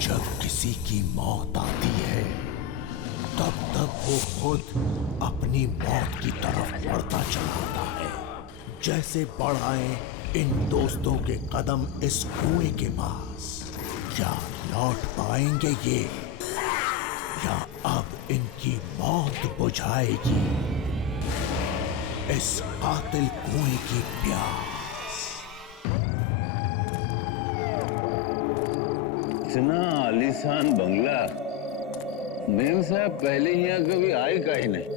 जब किसी की मौत आती है तब तब वो खुद अपनी मौत की तरफ बढ़ता चला आता है। जैसे बढ़ आए इन दोस्तों के कदम इस कुएं के पास। क्या लौट पाएंगे ये, या अब इनकी मौत बुझाएगी इस कातिल कुएं की प्यास। इतना आलीशान बंगला मेम साहब पहले यहाँ कभी आए का ही नहीं।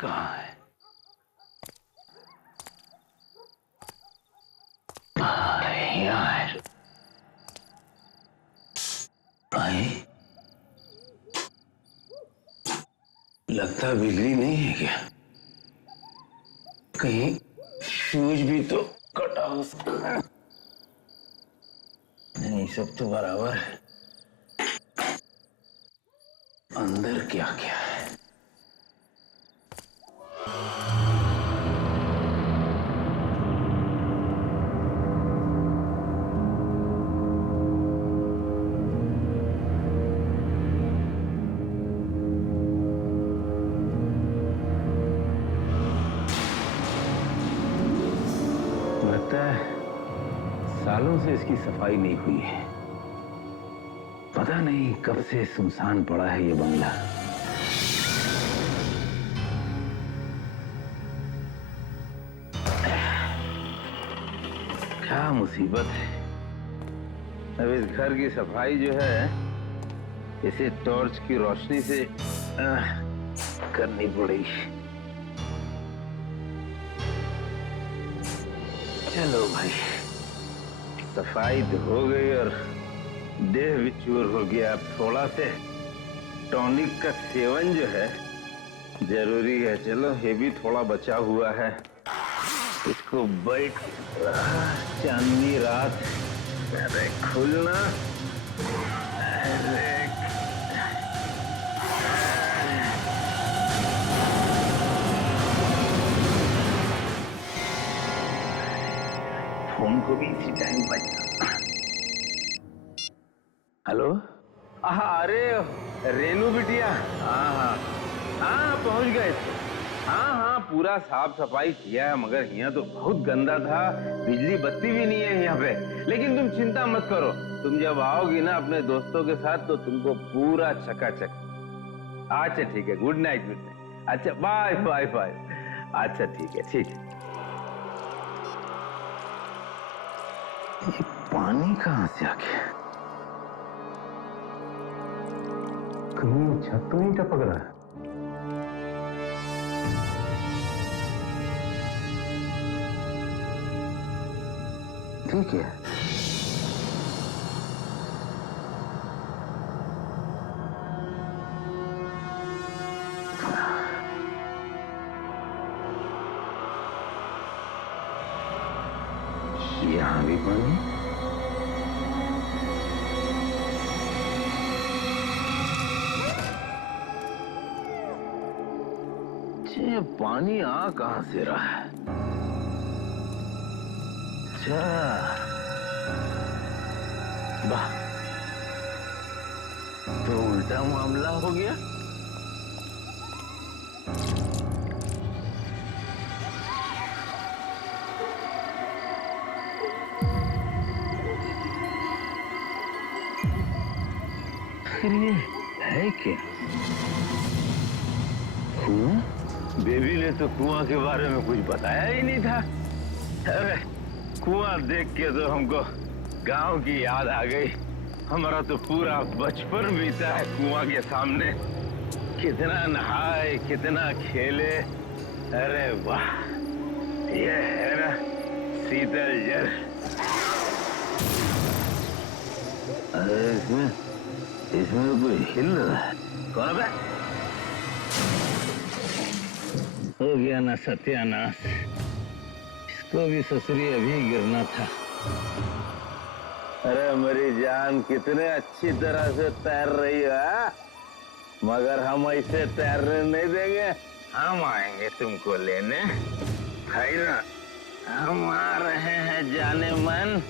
कहाँ है? यहाँ है। लगता बिजली नहीं है क्या? कहीं फ्यूज भी तो कटा हो सकता है। नहीं, सब तो बराबर है। अंदर क्या क्या है? सालों से इसकी सफाई नहीं हुई है। पता नहीं कब से सुनसान पड़ा है ये बंगला। क्या मुसीबत है। अब इस घर की सफाई जो है इसे टॉर्च की रोशनी से करनी पड़ेगी। चलो भाई, सफाई तो हो गई और देह भी चूर हो गया। अब थोड़ा से टॉनिक का सेवन जो है जरूरी है। चलो ये भी थोड़ा बचा हुआ है, इसको बैठ चांदनी रात अरे खुलना अरे फोन को भी इसी टाइम बजना। हेलो, अरे रेनू बिटिया, हाँ पहुंच गए। हाँ पूरा साफ सफाई किया है, मगर यहाँ तो बहुत गंदा था। बिजली बत्ती भी नहीं है यहाँ पे। लेकिन तुम चिंता मत करो, तुम जब आओगी ना अपने दोस्तों के साथ तो तुमको पूरा चकाचक। अच्छा ठीक है, गुड नाइट गुड नाइट। अच्छा बाय बाय बाय। अच्छा ठीक है ठीक है। ये पानी कहाँ से आ गया? कहीं छत तो नहीं टपक रहा है? ठीक है। यहाँ भी पानी। ये पानी आ कहां से रहा है? अच्छा वाह, तो उल्टा मामला हो गया। ये है क्या? कुआं? बेबी ने तो कुआं के बारे में कुछ बताया ही नहीं था। अरे कुआं देख के तो हमको गांव की याद आ गई। हमारा तो पूरा बचपन बीता है कुआं के सामने। कितना नहाए, कितना खेले, अरे वाह, ये है ना शीतल जल। अरे इसमें कोई हिल रहा है। कौन है? हो गया ना सत्यानाश, इसको भी ससुरी अभी गिरना था। अरे मेरी जान कितने अच्छी तरह से तैर रही है, मगर हम ऐसे तैरने नहीं देंगे। हम आएंगे तुमको लेने, है ना? हम आ रहे हैं जाने मन।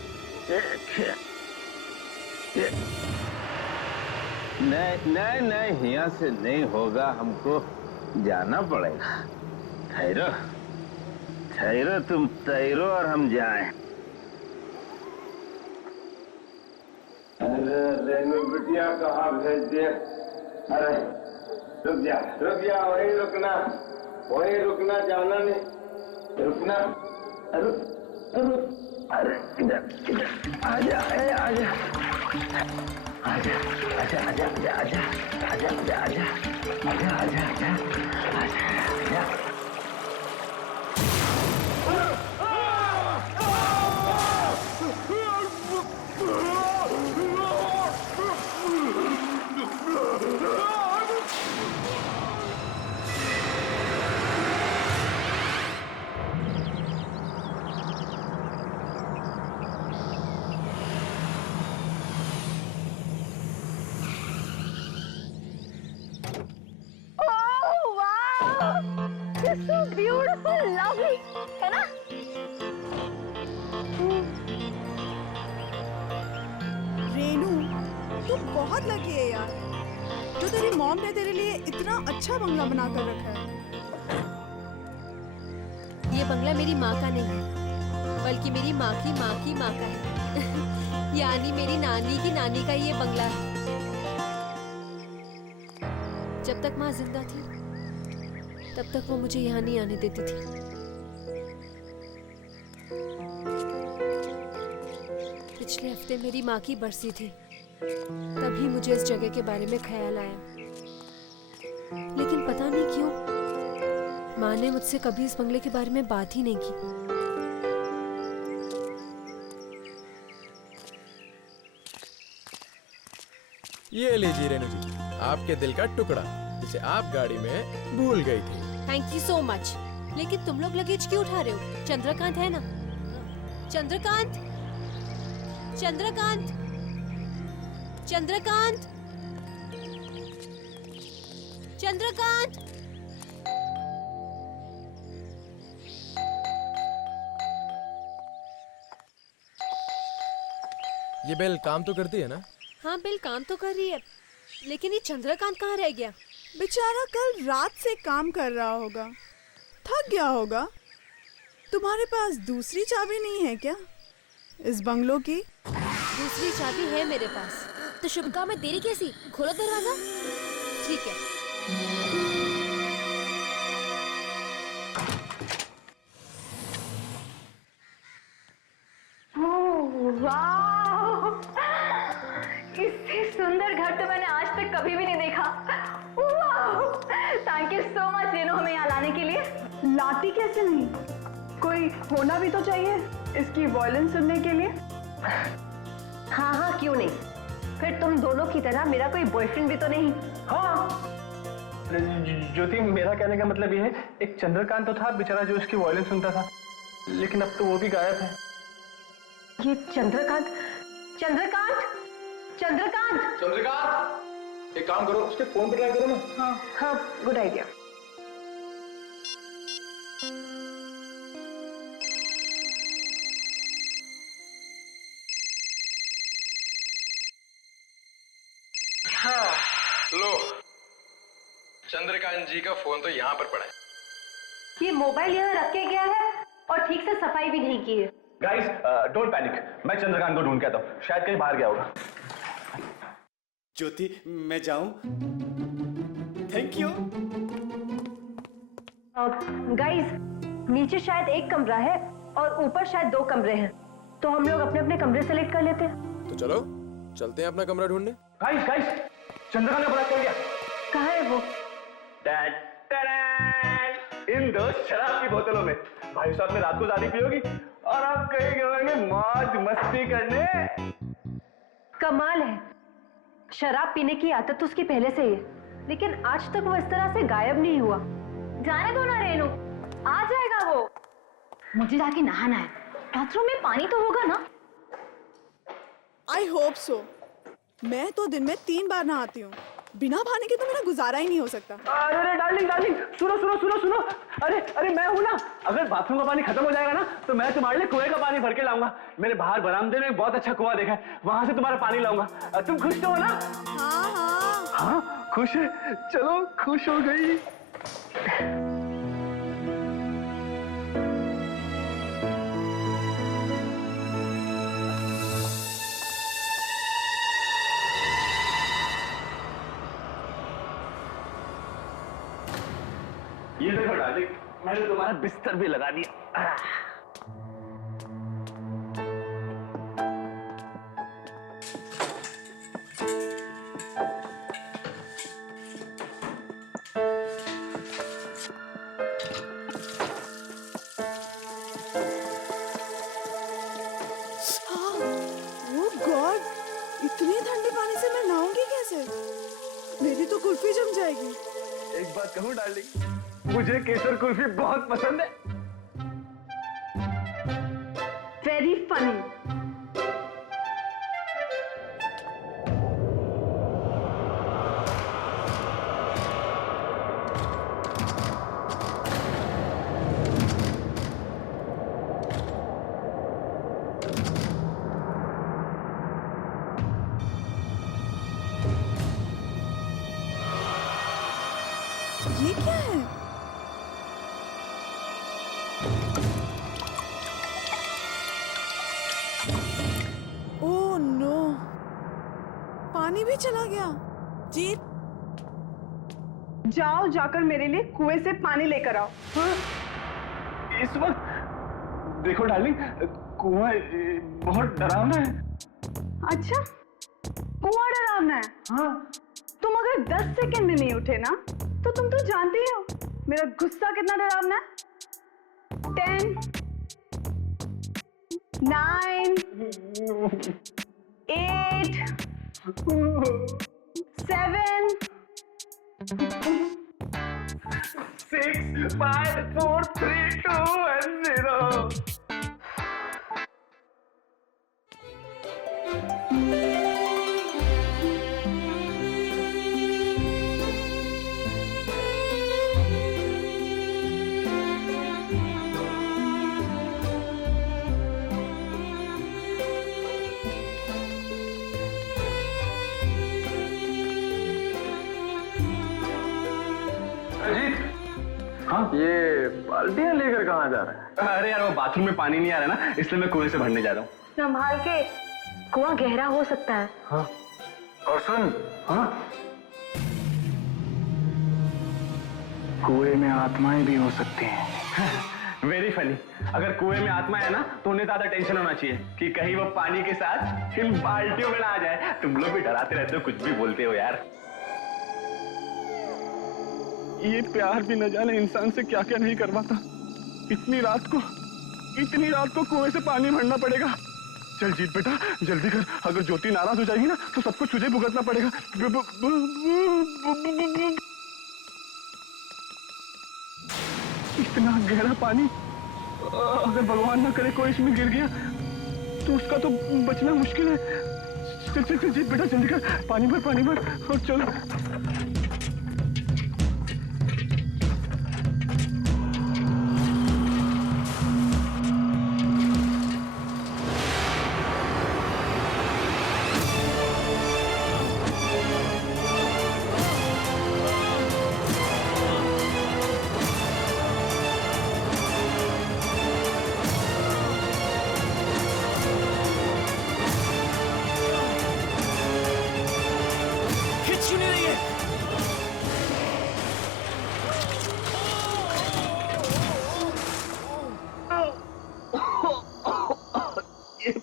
नहीं नहीं, यहाँ से नहीं होगा, हमको जाना पड़ेगा। ठहरो ठहरो, तुम तैरो और हम जाएं। अरे रेनू बिटिया कहाँ भेज दिए? अरे रुक जा वहीं रुकना, जाना नहीं, रुकना। रुक, अरे इधर आजा, आजा। It's so beautiful, lovely, है ना? रेनू, तू बहुत लकी है यार, जो तेरी मॉम ने तेरे लिए इतना अच्छा बंगला बना कर रखा है। ये बंगला मेरी माँ का नहीं है, बल्कि मेरी माँ की माँ की माँ का है। यानी मेरी नानी की नानी का ये बंगला है। जब तक माँ जिंदा थी, तब तक वो मुझे यहाँ नहीं आने देती थी। पिछले हफ्ते मेरी माँ की बरसी थी, तभी मुझे इस जगह के बारे में ख्याल आया। लेकिन पता नहीं क्यों माँ ने मुझसे कभी इस बंगले के बारे में बात ही नहीं की। ये लीजिए रेनू जी, आपके दिल का टुकड़ा, जिसे आप गाड़ी में भूल गई थी। Thank you so much. लेकिन तुम लोग लगेज क्यों उठा रहे हो? चंद्रकांत है ना? चंद्रकांत, चंद्रकांत, चंद्रकांत, चंद्रकांत। ये बेल काम तो करती है ना? हाँ, बिल काम तो कर रही है, लेकिन ये चंद्रकांत कहाँ रह गया? बेचारा कल रात से काम कर रहा होगा, थक गया होगा। तुम्हारे पास दूसरी चाबी नहीं है क्या इस बंगलों की? दूसरी चाबी है मेरे पास। तो शुभका में देरी कैसी? खोलो दरवाजा। ठीक है। वाह! इससे सुंदर घर तो मैंने आज तक कभी भी नहीं देखा। Thank you so much Renu, हमें यहाँ लाने के लिए। लाती कैसे नहीं, कोई होना भी तो चाहिए इसकी वॉयलिन सुनने के लिए। हाँ, क्यों नहीं? फिर तुम दोनों की तरह मेरा कोई बॉयफ्रेंड भी तो नहीं। हाँ ज्योति, मेरा कहने का मतलब ये है, एक चंद्रकांत तो था बेचारा जो उसकी वॉयलिन सुनता था, लेकिन अब तो वो भी गायब है। ये चंद्रकांत, एक काम करो, उसके फोन पे ट्राई करो ना। हाँ, गुड आइडिया। हाँ, लो, चंद्रकांत जी का फोन तो यहाँ पर पड़ा है। ये मोबाइल यहाँ रख के गया है और ठीक से सफाई भी नहीं की है। गाइस डोंट पैनिक, मैं चंद्रकांत को ढूंढ के आता हूँ, शायद कहीं बाहर गया होगा। ज्योति, मैं जाऊं? Thank you. गाइस, नीचे शायद एक कमरा है और ऊपर शायद 2 कमरे हैं, तो हम लोग अपने अपने कमरे सेलेक्ट कर लेते हैं। तो चलो चलते हैं अपना कमरा ढूंढने। गाइस, चंद्रकांत का पता चल गया। कहाँ है वो? इन 2 शराब की बोतलों में। भाई साहब में रात को ज्यादा पियोगी और आप कहीं गए मौज मस्ती करने। कमाल है, शराब पीने की आदत तो उसकी पहले से ही है, लेकिन आज तक वो इस तरह से गायब नहीं हुआ। जाने दो ना रेनू, आ जाएगा वो। मुझे जाके नहाना है, बाथरूम में पानी तो होगा ना? I hope so. मैं तो दिन में 3 बार नहाती हूँ। बिना पानी के तो मेरा गुजारा ही नहीं हो सकता। अरे डार्लिंग डार्लिंग, सुनो सुनो सुनो सुनो। अरे अरे मैं हूं ना, अगर बाथरूम का पानी खत्म हो जाएगा ना तो मैं तुम्हारे लिए कुएं का पानी भर के लाऊंगा। मैंने बाहर बरामदे में बहुत अच्छा कुआं देखा है, वहां से तुम्हारा पानी लाऊंगा। तुम खुश तो हो ना? हाँ हाँ हाँ खुश है, चलो खुश हो गई। ये देखो डार्लिंग, मैंने तुम्हारा बिस्तर भी लगा दिया। ओह गॉड, इतने ठंडे पानी से मैं नहाऊंगी कैसे? मेरी तो कुल्फी जम जाएगी। एक बात कहूं डार्लिंग, मुझे केसर कुल्फी बहुत पसंद है। Very funny. ये क्या है? ओह नो, पानी भी चला गया। जीत, जाओ जाकर मेरे लिए कुएं से पानी लेकर आओ। इस वक्त देखो डार्लिंग, कुआं बहुत डरावना है। अच्छा, कुआं डरावना है? हाँ। तुम अगर 10 सेकंड में नहीं उठे ना तो तुम तो जानती हो मेरा गुस्सा कितना डरावना है। 10, 9, 8, 7, 6, 5, 4, 3, 2 and 0। हाँ, ये बाल्टियां लेकर कहाँ जा रहा है? अरे यार, वो बाथरूम में पानी नहीं आ रहा ना, इसलिए मैं कुएं से भरने जा रहा हूँ। संभाल के, कुआं गहरा हो सकता है। हाँ, और सुन, हाँ, कुएं में आत्माएं भी हो सकती हैं। Very funny. अगर कुएं में आत्मा है ना तो उन्हें ज्यादा टेंशन होना चाहिए कि कहीं वो पानी के साथ इन बाल्टियों में ना आ जाए। तुम लोग भी डराते रहते हो, कुछ भी बोलते हो यार। ये प्यार भी न जाने इंसान से क्या क्या नहीं करवाता। इतनी रात को कुएं से पानी भरना पड़ेगा। चल जीत बेटा, जल्दी कर, अगर ज्योति नाराज हो जाएगी ना तो सब कुछ तुझे भुगतना पड़ेगा। इतना गहरा पानी, अगर भगवान ना करे कोई इसमें गिर गया तो उसका तो बचना मुश्किल है। चल चल चल जीत बेटा, जल्दी कर, पानी भर और चल।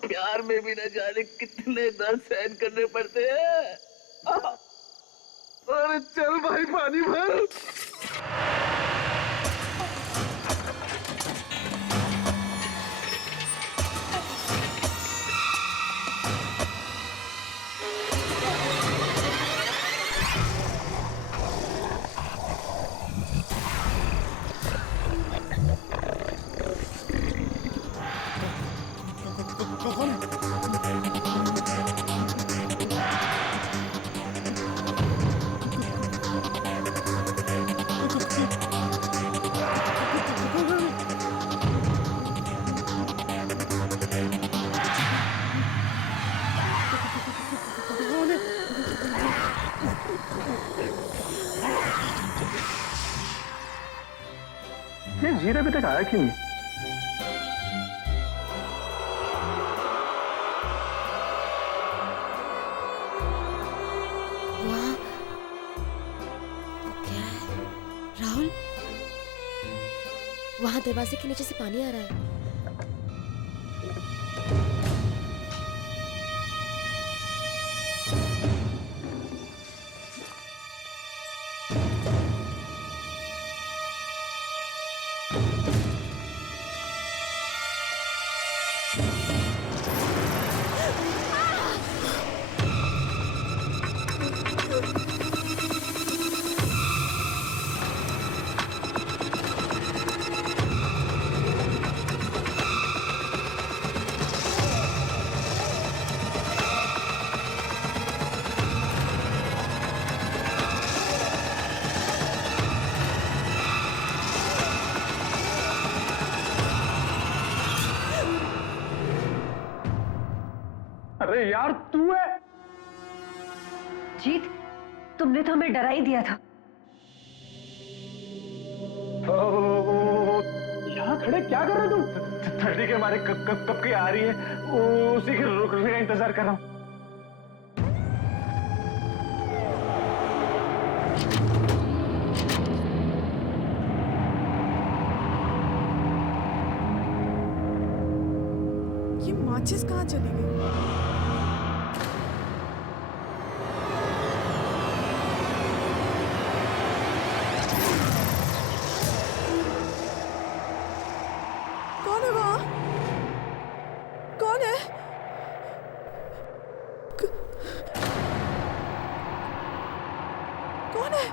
प्यार में भी न जाने कितने दर्द सहन करने पड़ते हैं। अरे चल भाई, पानी भर। कौन है? ये जीरे अभी तक आया क्यों नहीं? वाह, क्या है? राहुल, वहां दरवाजे के नीचे से पानी आ रहा है। अरे यार तू है? जीत, तुमने तो हमें डरा ही दिया था। यहाँ खड़े क्या कर रहे तुम? ठंडी के मारे कब की आ रही है, उसी के रुकने का इंतजार कर रहा हूँ। ये माचिस कहाँ चली गई? कौन है वहाँ? कौन है? कौन है?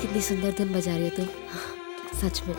कितनी सुंदर धुन बजा रही हो तुम, सच में।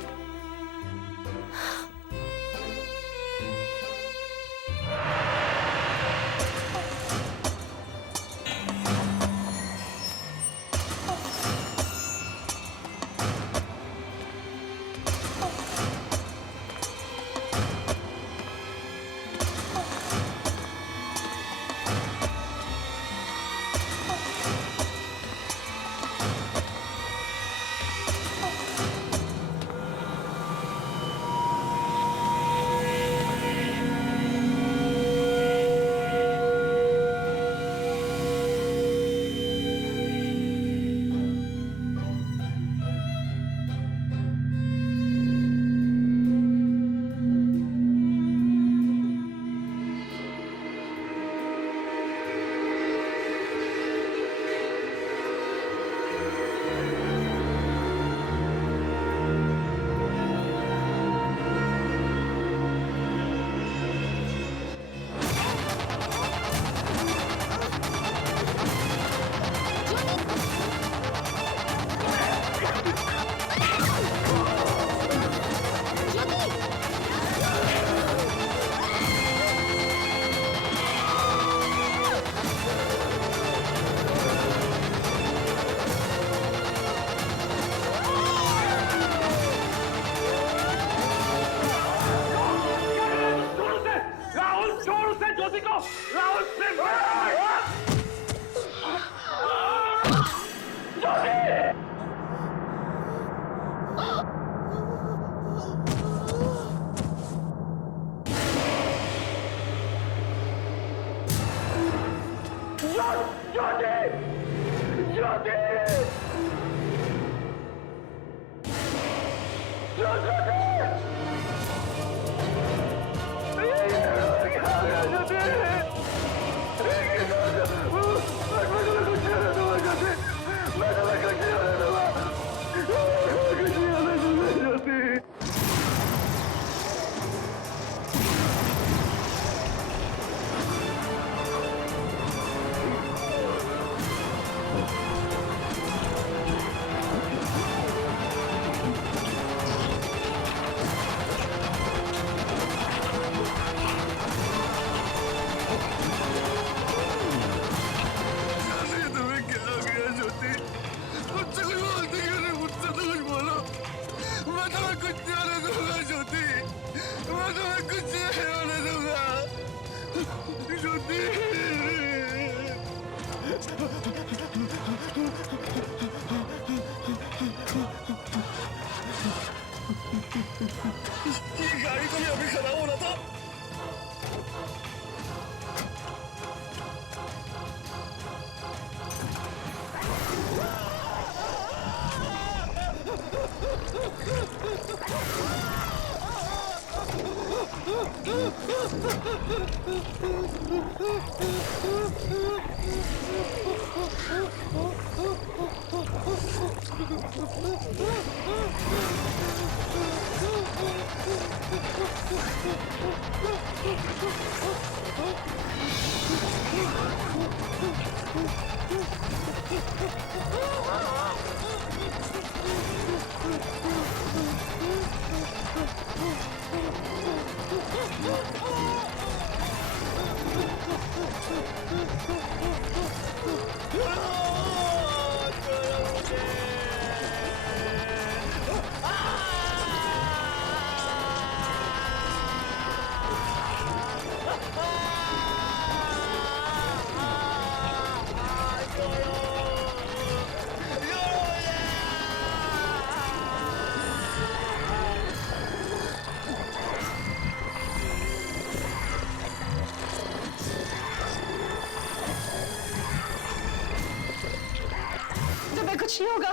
तुम्हें कुछ नहीं होगा।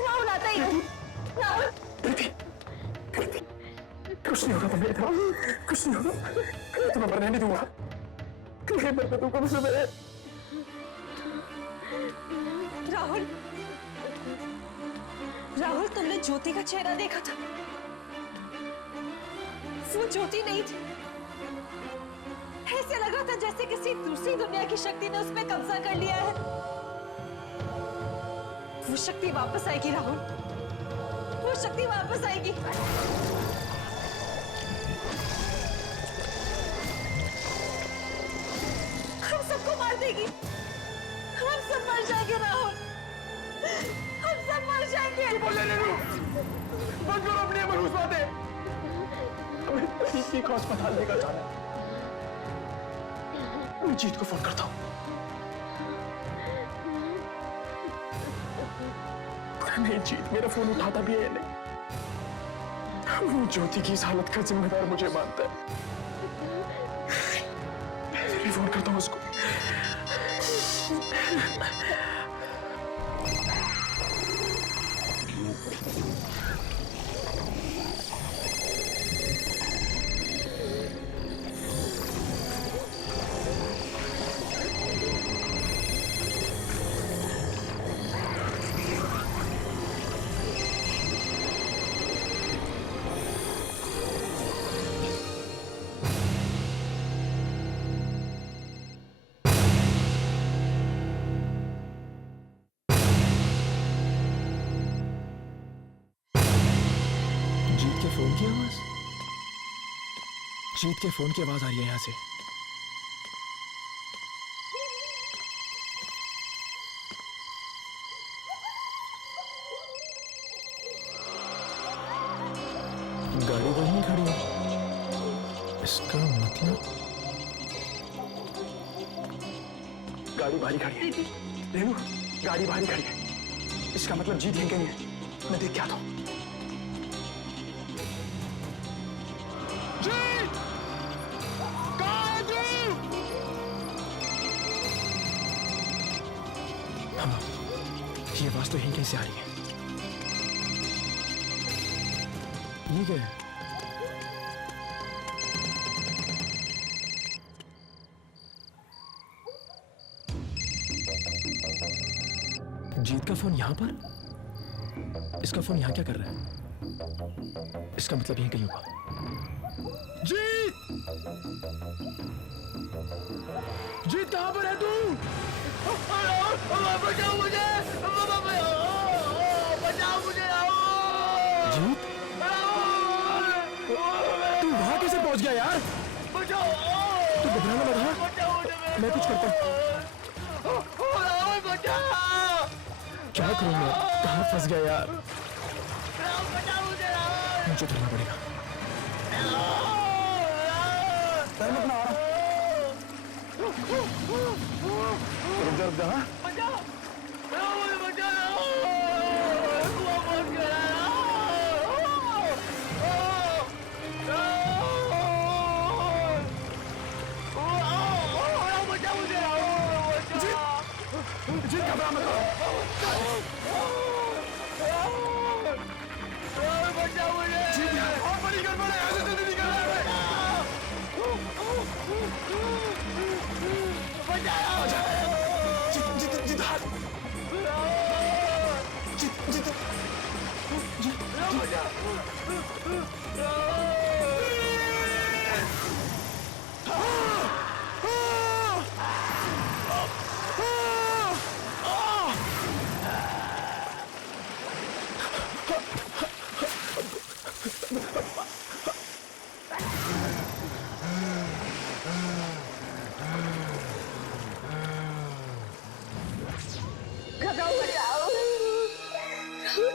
राहुल आता ही है। राहुल कुछ नहीं होगा तुम्हें, कुछ नहीं होगा। तुम्हें मरने नहीं दूंगा, नहीं मरने दूंगा मुझे। मेरे राहुल, राहुल तुमने ज्योति का चेहरा देखा था? वो ज्योति नहीं थी। ऐसे लग रहा था जैसे किसी दूसरी दुनिया की शक्ति ने उस पर कब्जा कर लिया है। वो शक्ति वापस आएगी राहुल, वो शक्ति वापस आएगी। हम सबको मार देगी, हम सब मर जाएंगे राहुल, हम सब मर जाएंगे। बोले रेनू, बंद करो अपनी मरूज बातें। किसी को अस्पताल लेकर जाना है। मैं जीत को फोन करता हूँ। नहीं जीत मेरा फोन उठाता भी है नहीं। वो ज्योति की इस हालत का जिम्मेदार मुझे मानता है। मैं फोन करता हूँ उसको। फोन की आवाज, जीत के फोन की आवाज आ रही है यहां से। गाड़ी वहीं खड़ी है, इसका मतलब गाड़ी बाहर खड़ी है। रेनू, गाड़ी बाहर खड़ी है, इसका मतलब जीत यहीं कहीं है। मैं देख के आता हूं। ये आवाज तो यहीं कहीं से आ रही है। ये क्या है? जीत का फोन यहाँ पर? इसका फोन यहाँ क्या कर रहा है? इसका मतलब यहीं कहीं होगा। जीत! जीत कहाँ पर है तू? बचाओ मुझे! बचाओ मुझे! जीत? तू वहां कैसे पहुंच गया यार? तू घबराना मत, हाँ? मैं कुछ करता हूँ। क्या करूँ मैं? कहाँ फंस गया यार? मुझे करना पड़ेगा। रुक जा, हाँ? जीत घबरा मत। जीत यार, और बड़ी गड़बड़ है, ऐसे जल्दी निकलना है। जीत जीत जीत हाथ। जीत जीत जीत राहुल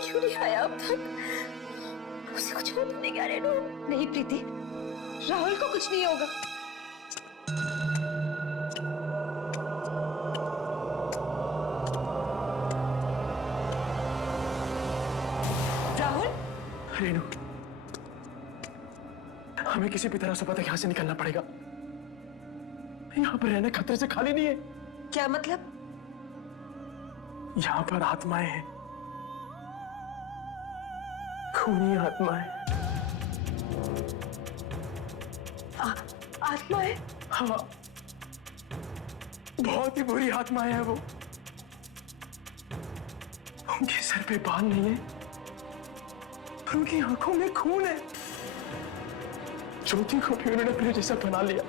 क्यों नहीं आया अब तक? उसे कुछ हो तो नहीं गया रेनू? नहीं प्रीति, राहुल को कुछ नहीं होगा। राहुल? रेनू, हमें किसी भी तरह से पता यहाँ से निकलना पड़ेगा। यहाँ पर रहना खतरे से खाली नहीं है। क्या मतलब? यहाँ पर आत्माएं हैं, खूनी आत्माएं। आत्माएं? हाँ, बहुत ही बुरी आत्माएं हैं वो। उनके सर पे बाल नहीं है, पर उनकी आंखों में खून है। ज्योति को भी उन्होंने अपने जैसा बना लिया,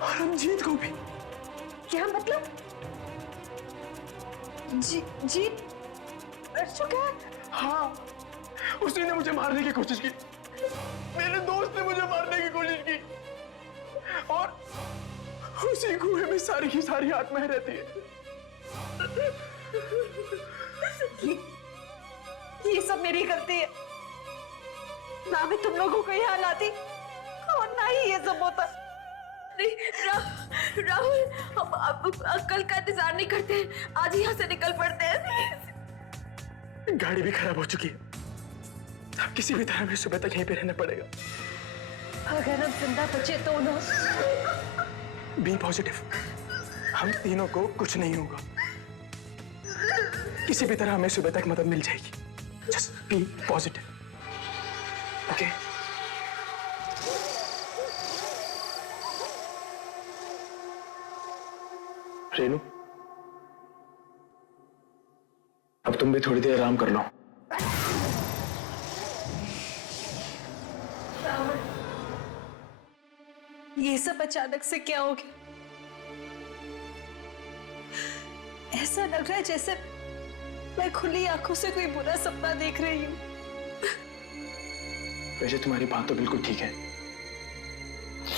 और रंजीत को भी। क्या मतलब? जीत मर चुका है? हाँ, उसी ने मुझे मारने की कोशिश की। मेरे दोस्त ने मुझे मारने की कोशिश की, और उसी कुएं में सारी की सारी आत्माएं रहती है। ये सब मेरी गलती है। ना मैं तुम लोगों को यहाँ लाती, और ना ही ये सब होता। नहीं राहुल, अब कल का इंतजार नहीं करते, आज ही यहाँ से निकल पड़ते हैं। गाड़ी भी खराब हो चुकी है, अब किसी भी तरह में सुबह तक यहीं पे रहना पड़ेगा। अगर हम जिंदा बचे तो ना। बी पॉजिटिव, हम तीनों को कुछ नहीं होगा। किसी भी तरह हमें सुबह तक मदद मिल जाएगी। Just be positive, okay? Renu, अब तुम भी थोड़ी देर आराम कर लो। ये सब अचानक से क्या हो गया? ऐसा लग रहा है जैसे मैं खुली आंखों से कोई बुरा सपना देख रही हूँ। वैसे तुम्हारी बात तो बिल्कुल ठीक है,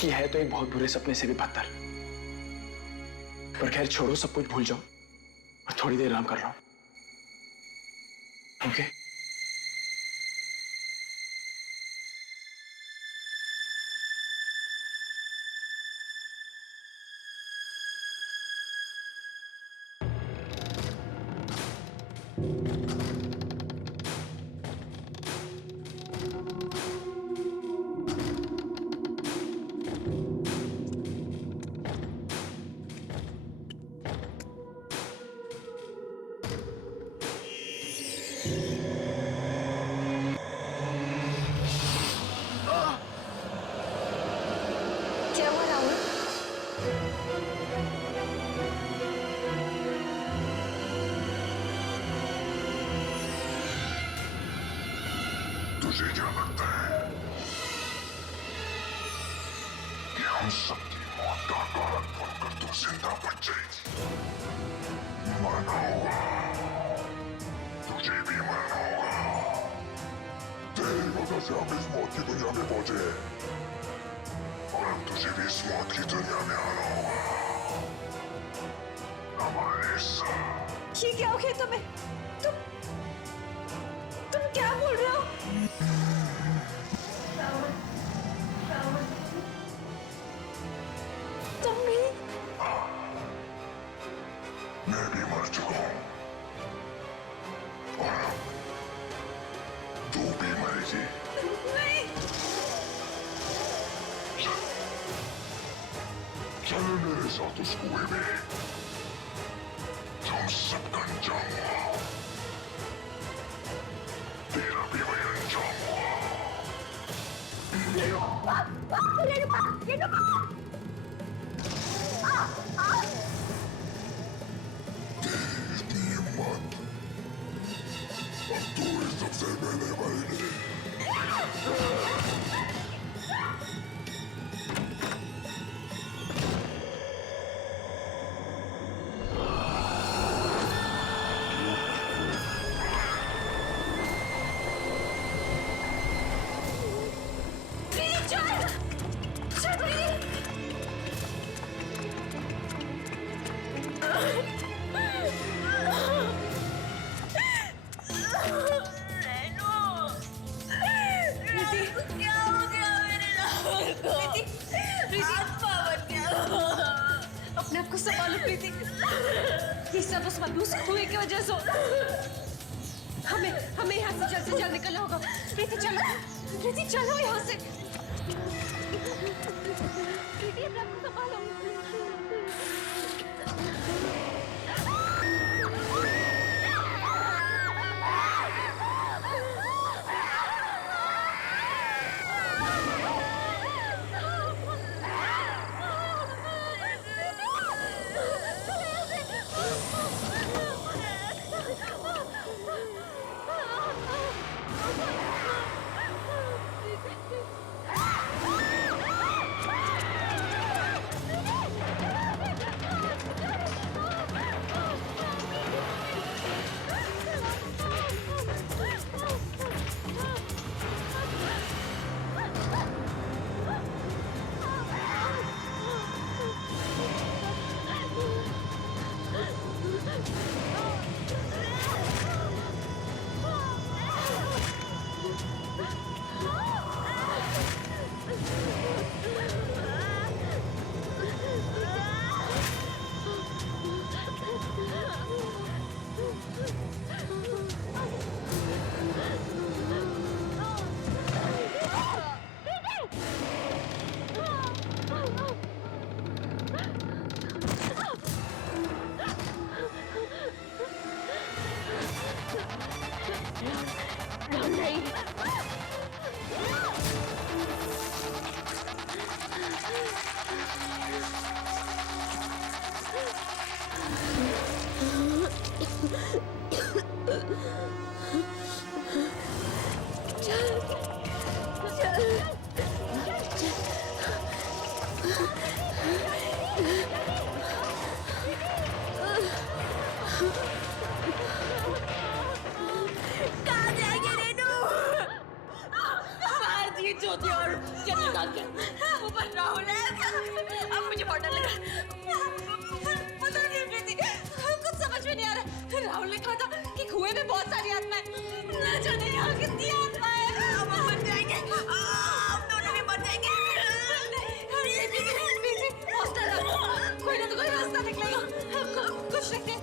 ये है तो एक बहुत बुरे सपने से भी बदतर। पर खैर छोड़ो, सब कुछ भूल जाओ और थोड़ी देर आराम कर लो, ओके? तुझे क्या लगता है कि हम सबकी मौत का कारण बनकर तू जिंदा बच जाएगी? मरना होगा, तुझे भी मरना होगा। तेरी वजह से हम इस मौत की दुनिया में पहुंचे और अब तुझे भी इस मौत की दुनिया में आना होगा हमारे साथ। ये क्या हो गया तुम्हें? तुम क्या बोल रहे हो? तुम भी? मैं भी मर चुका हूं और अब तू भी मरेगी। नहीं। चल मेरे साथ उस कुएं में, हम सबका अंजाम हुआ, तेरा भी वही अंजाम हुआ। तेरी हिम्मत, अब तू ही सबसे पहले मरेगी। अपने आप को संभालो प्रीति। ये सब उस मलबूस कुएं की वजह से। हमें यहाँ से जल्द से जल्द निकलना होगा। प्रीति चलो यहाँ से। प्रीति अपने आप को संभालो। ज्योति और चंद्रकांत के ऊपर राहुल है। अब मुझे बहुत डर लगा। पता नहीं प्रीति, कुछ समझ में नहीं आ रहा। राहुल ने कहा था कि कुएं में बहुत सारी आत्माएं, न जाने यहाँ कितनी आत्माएं हैं। अब हम मर जाएंगे, हम दोनों भी मर जाएंगे। प्रीति, हौसला रखो, कोई ना तो कोई रास्ता निकलेगा। कुछ नहीं।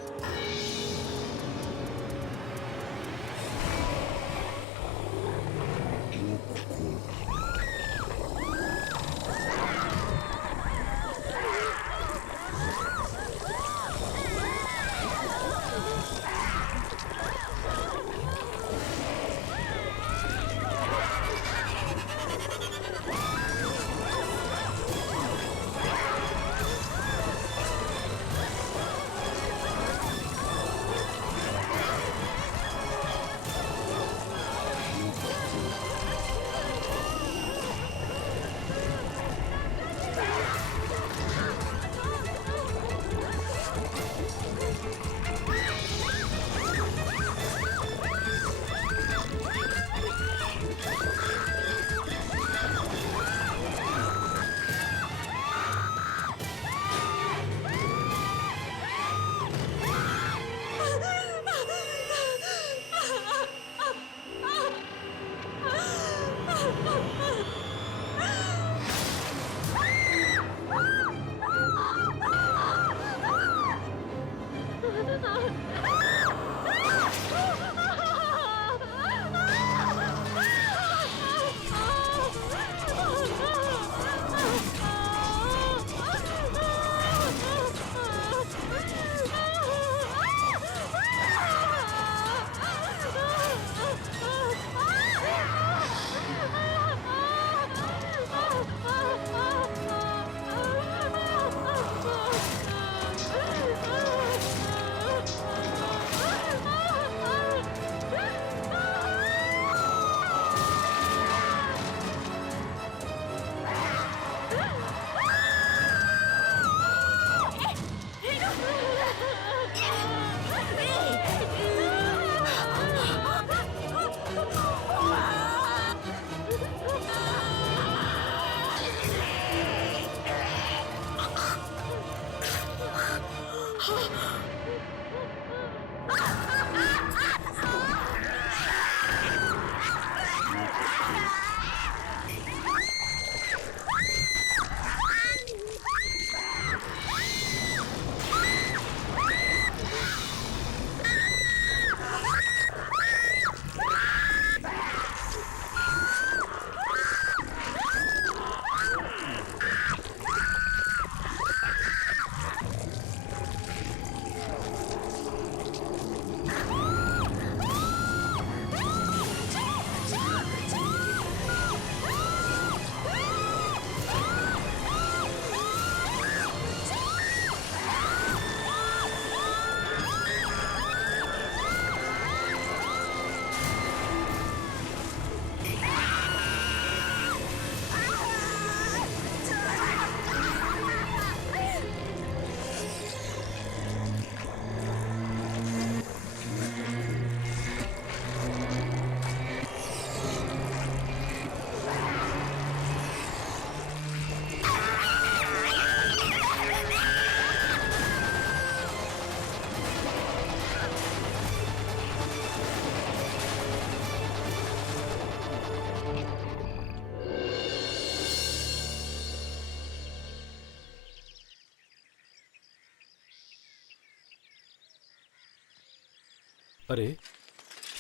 अरे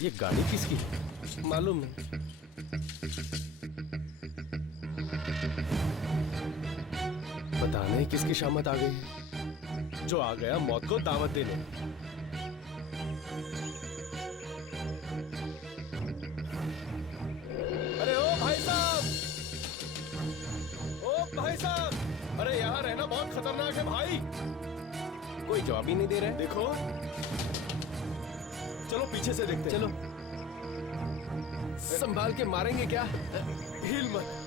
ये गाड़ी किसकी है? मालूम नहीं। पता नहीं किसकी शामत आ गई, जो आ गया मौत को दावत देने। अरे ओ भाई साहब, ओ भाई साहब, अरे यहाँ रहना बहुत खतरनाक है भाई। कोई जवाब ही नहीं दे रहे। देखो, चलो पीछे से देखते हैं। चलो, संभाल के मारेंगे क्या? हिल मत।